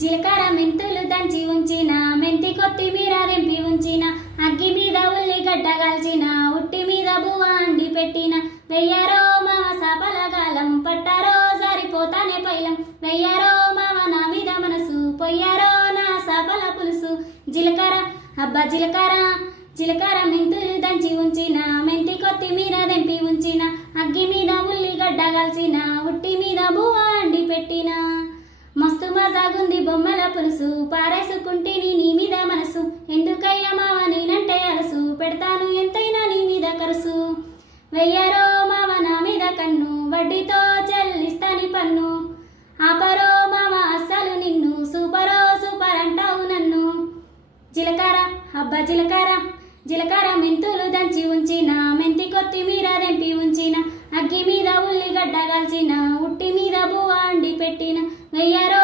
జీలకర్ర మెంతులు దంచి ఉంచిన, మెంతి కొత్తిమీర దెంపి ఉంచిన, అగ్గి మీద ఉల్లిగడ్డ కాల్చిన, ఉట్టి మీద బువ్వ అండి పెట్టిన, వెయ్యారో మామ సాపల గాలం, పట్టారో సరిపోతానే పైలం, వెయ్యారో మామ నా మీద మనసు, పొయ్యారో నా సాపల పులుసు. జీలకర్ర అబ్బా జీలకర్ర మెంతులు దంచి ఉంచిన, మెంతి కొత్తిమీర దెంపి ఉంచిన, అగ్గి మీద ఉల్లిగడ్డ కాల్చిన, ఉట్టి మీద బువ్వ అండి పెట్టిన. మస్తు మజాగుంది బొమ్మల పులుసు, పారేసుకుంటేని నీ మీద మనసు, ఎందుకయ్యా మావ నేనంటే అలసు, పెడతాను ఎంతైనా నీ మీద కరుసు. వెయ్యారో మావ నా మీద కన్ను, వడ్డీతో చెల్లిస్తాని పన్ను, ఆపరో మావ అస్సలు నిన్ను, సూపర్ అంటావు నన్ను. జీలకర్ర అబ్బా జీలకర్ర మెంతులు దంచి ఉంచిన, మెంతి కొత్తిమీర దెంపి ఉంచిన, అగ్గి మీద ఉల్లిగడ్డ కాల్చిన, ఉట్టి మీద బువ్వ అండి పెట్టిన, వెయ్యారో